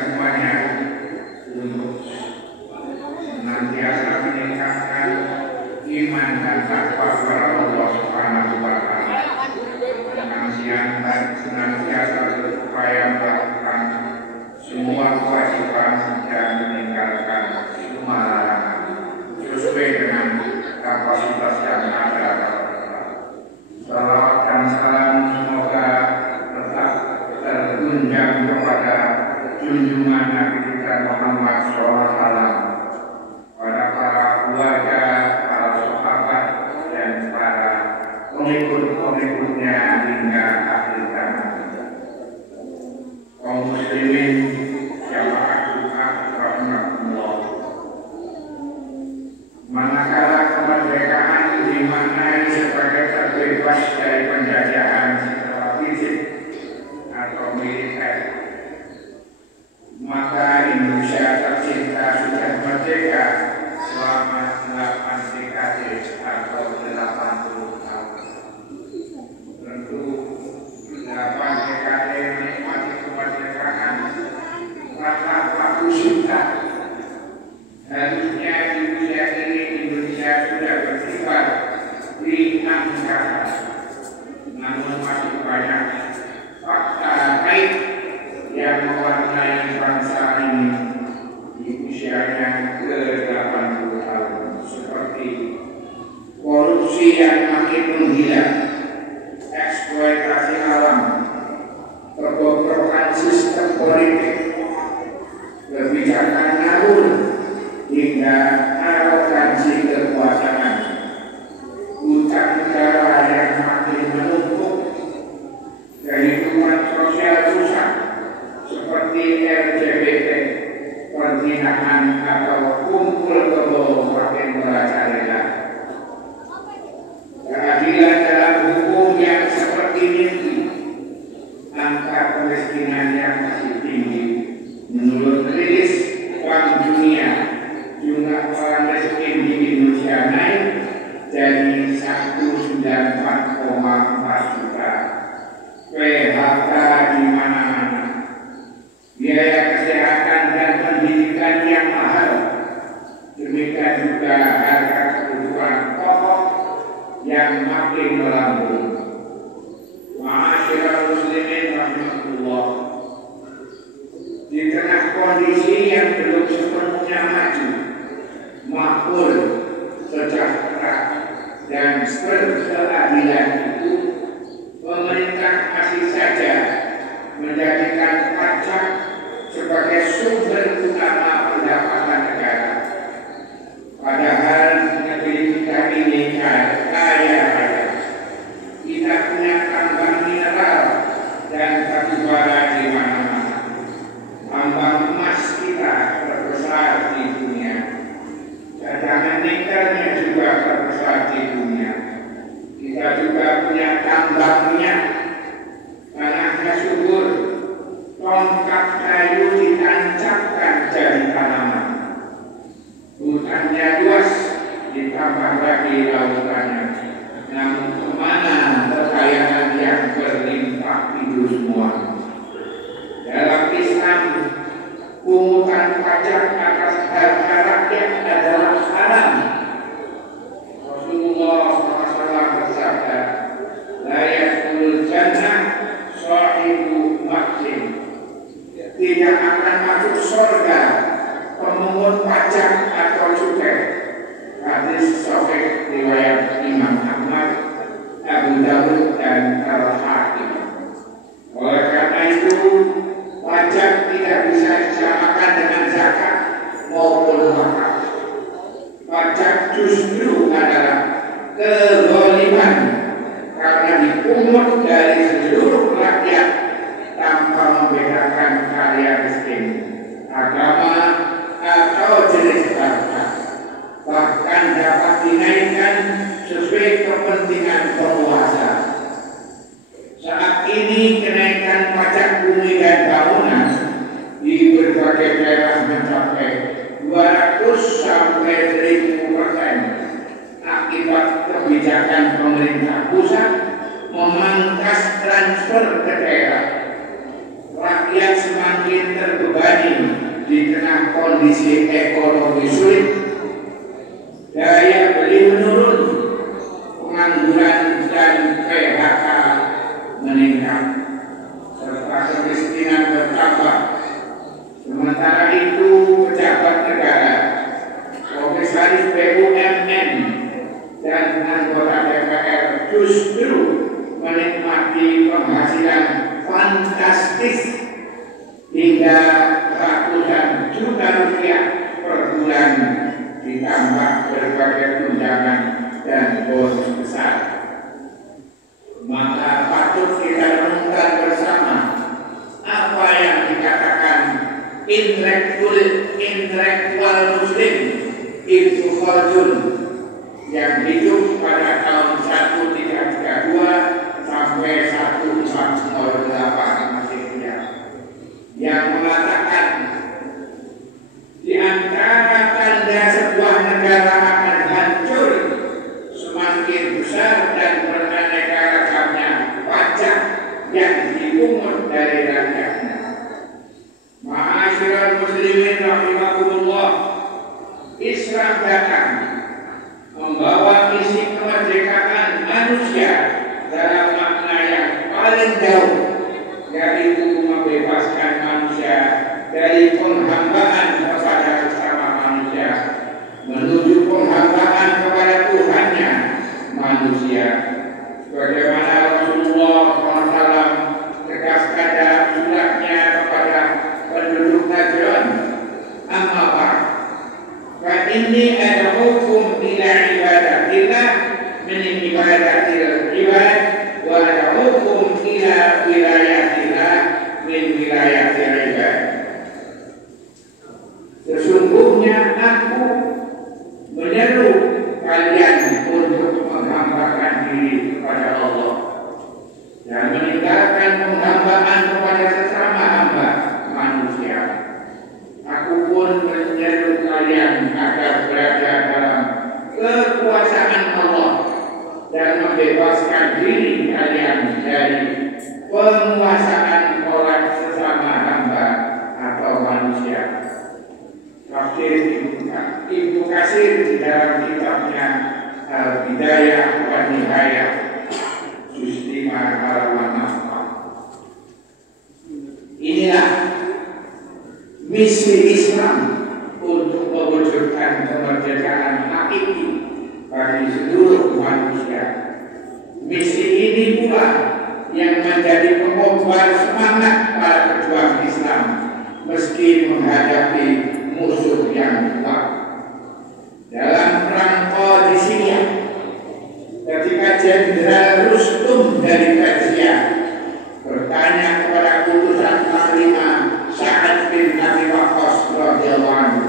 semuanya untuk senantiasa meningkatkan iman dan takwa kepada Allah Subhanahu wa Ta'ala, senantiasa berupaya melakukan semua kewajiban dan meninggalkan semua larangan sesuai dengan kapasitas yang ada. Salawat dan salam semoga tetap tertunjang kepada junjungan Nabi kita Muhammad SAW, pada para keluarga, para sahabat, dan para pengikut-pengikutnya hingga akhir zaman. Kaum muslimin jamaah Jumat rahimahullah, manakala kemerdekaan dimaknai sebagai terbebas dari penjajahan secara fisik atau militer, maka Indonesia tercinta sudah merdeka selama 8 dekade atau 80 tahun. Tentu 8 dekade menikmati kemerdekaan rasa waktu singkat. Harusnya di usia ini Indonesia sudah berkibar di 6 negara, namun masih banyak fakta baik yang mewarnai bangsa ini di usianya ke-80 tahun, seperti korupsi yang makin menggila, eksploitasi alam, kebobrokan sistem politik, kebijakan ngawur, hingga arogansi kekuasaan, utang negara yang makin menumpuk, kehidupan sosial rusak seperti LGBT, perzinahan atau kumpul kebo makin merajalela. Keadilan dalam hukum yang seperti mimpi, angka kemiskinan yang masih tinggi. Menurut rilis Bank Dunia, jumlah orang miskin di Indonesia naik jadi 194,4 juta. PHK di mana-mana, biaya kesehatan dan pendidikan yang mahal, demikian juga harga kebutuhan pokok yang makin melambung. Ma'asyiral muslimin rahimahullah, di tengah kondisi yang belum sepenuhnya maju, makmur, sejahtera, dan berkeadilan itu, pemerintah masih saja menjadikan pajak sebagai sumber utama pendapatan negara. Padahal negeri kita ini kaya raya. Kita punya tambang mineral dan batu bara di mana-mana. Tambang emas kita terbesar di dunia. Cadangan nikelnya juga terbesar di dunia. Kita juga punya tambang minyak, tanahnya subur, tongkat kayu ditancapkan dari tanaman, hutannya luas, ditambah lagi lautannya. Namun kemana kekayaan yang berlimpah itu semua? Dalam Islam, pungutan pajak atas harta rakyat adalah haram. Rasulullah SAW bersabda, la yadkhulul jannah shahibu maksim, tidak akan masuk surga pemungut pajak atau cukai. Hadis sahih riwayat Imam Ahmad, Abu Dawud, dan Al-Hakim. Oleh karena itu, pajak tidak bisa disamakan dengan zakat maupun wakaf. Pajak justru adalah kezaliman karena dipungut dari seluruh rakyat tanpa membedakan kaya miskin, agama, atau jenis bangsa. Bahkan dapat dinaikkan sesuai kepentingan penguasa. di tengah kondisi ekonomi sulit, daya beli menurun, pengangguran dan PHK meningkat, serta kemiskinan bertambah. Sementara itu, pejabat negara, komisaris BUMN, dan anggota DPR justru menikmati penghasilan fantastis hingga ratusan juta rupiah per bulan, ditambah berbagai tunjangan dan bonus besar. Maka patut kita renungkan bersama apa yang dikatakan intelektual Muslim Ibnu Khaldun yang hidup pada tahun 1332 sampai 1408 Masehi, yang mengatakan di antara tanda sebuah negara akan hancur semakin besar dan beraneka ragamnya pajak yang dipungut dari rakyatnya. Ma'asyiral muslimin rahimakumullah, Islam datang membawa misi kemerdekaan manusia dalam makna yang paling jauh, yaitu membebaskan manusia dari penghambaan kepada sesama manusia menuju penghambaan kepada Tuhannya manusia. Bagaimana Rasulullah SAW tegaskan dalam suratnya kepada penduduk Najran, amma ba'd, fa inni ad'ukum ila ibadatillah min ibadatil ibad wa ad'ukum ila wilayatillah min wilayatil ibad. Sesungguhnya aku menyeru kalian untuk menghambakan diri kepada Allah dan meninggalkan penghambaan kepada sesama hamba manusia. Aku pun menyeru kalian agar berada dalam kekuasaan Allah dan membebaskan diri kalian dari penguasaan oleh sesama hamba atau manusia. Tafsir Ibnu Katsir di dalam kitabnya Al-Bidayah wa Nihayah juz 5 halaman 4. Inilah misi Islam untuk mewujudkan kemerdekaan hakiki bagi seluruh manusia. Misi ini pula yang menjadi pengobar semangat para pejuang Islam meski menghadapi musuh yang kuat. Dalam perang Qadisiyah, ketika Jenderal Rustum dari Persia bertanya kepada utusan Panglima Sa'ad bin Abi Waqqas radhiyallahu anhu,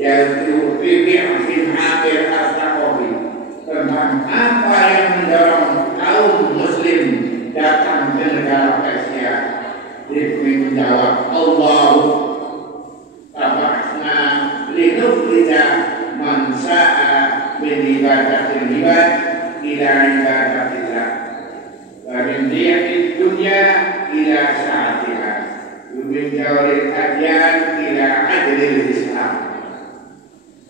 yaitu Rabi' bin Amir As-Saqafi, tentang apa yang mendorong kaum Muslim datang ke negara Persia, dia menjawab, Allahu tabakna linukhrija man sa'a min ibadatil ibad ila ibadatillah wa min diyatid dunya ila sa'atiha wa min jawril adyan ila adlil Islam.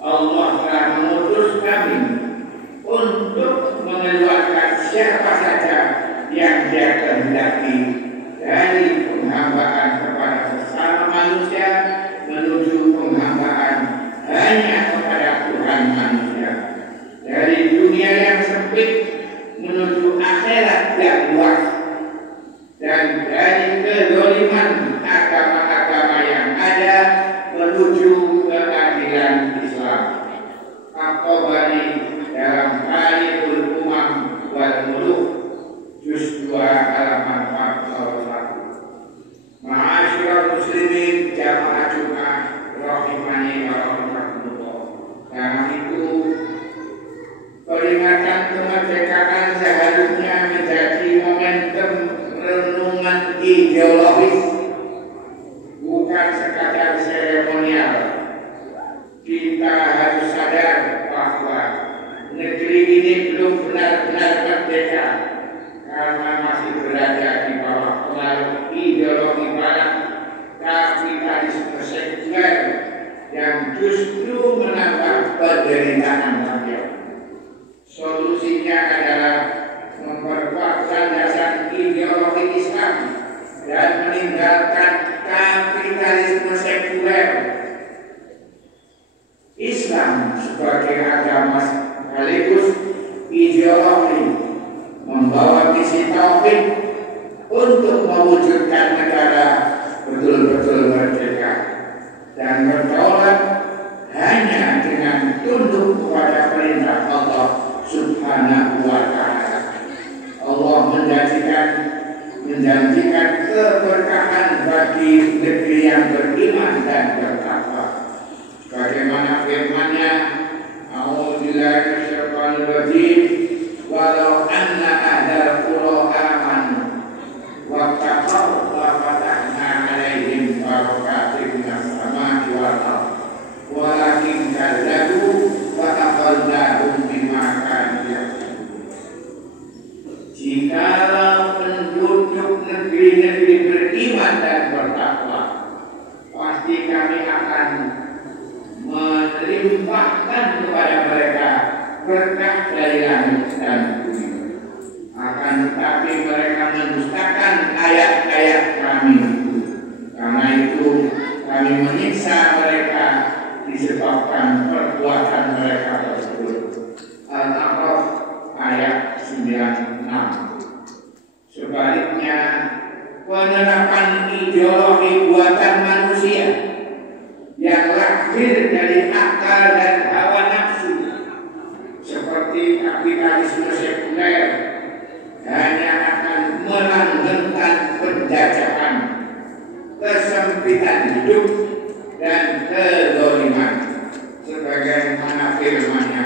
Allah telah mengutus kami untuk mengeluarkan siapa saja yang Dia kehendaki dari penghambaan kepada sesama manusia menuju penghambaan hanya kepada Tuhan manusia, dari dunia yang sempit menuju akhirat yang luas, dan dari kezaliman agama-agama yang ada menuju keadilan Islam. At-Tabari dalam Tarikhul Umam wal Muluk juz 2 halaman 41. Ma'asyiral muslimin jamaah Jumat rahimani wa rahimakumullah. Karena itu peringatan kemerdekaan seharusnya menjadi momentum renungan ideologis, bukan sekadar seremonial. Kita harus sadar bahwa negeri ini justru menambah penderitaan rakyat. Solusinya adalah memperkuat landasan ideologi Islam dan meninggalkan kapitalisme sekuler. Islam sebagai agama sekaligus ideologi membawa misi tauhid untuk mewujudkan negara betul-betul merdeka dan berdaulat hanya dengan tunduk kepada perintah Allah Subhanahu wa Ta'ala. Allah menjanjikan keberkahan bagi negeri yang beriman dan bertakwa. Bagaimana firman-Nya, A'udzubillahi minasyaitonir rajim, walau anna ahlal qura amanu wattaqaw la fatahna 'alaihim barakatin minas samaa'i wal ardh walakin kadzabu wa akhadnahum bima kanu yaksibun. Jikalau penduduk negeri-negeri beriman dan bertakwa, pasti kami akan melimpahkan kepada mereka berkah dari langit dan bumi. Akan tetapi mereka mendustakan ayat-ayat kami. Karena itu kami menyiksa mereka disebabkan perbuatan mereka tersebut. Al-A'raf ayat 96. Sebaliknya, penerapan ideologi buatan manusia yang lahir dari akal dan hawa nafsu seperti kapitalisme sekuler hanya akan melanggengkan penjajahan, kesempitan hidup dan kezaliman. Sebagaimana firman-Nya,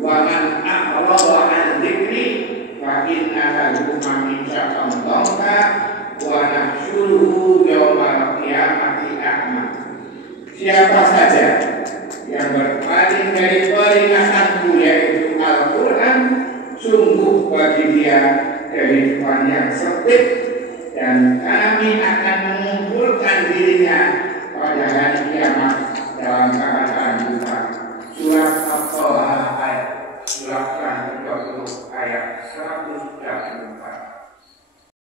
wa man a'rada 'an dzikri fa inna lahu ma'isatan dhanka wa nahsyuruhu yaumal qiyamati a'ma. Siapa saja yang berpaling dari peringatanku yaitu Al-Quran, sungguh bagi dia kehidupan yang sempit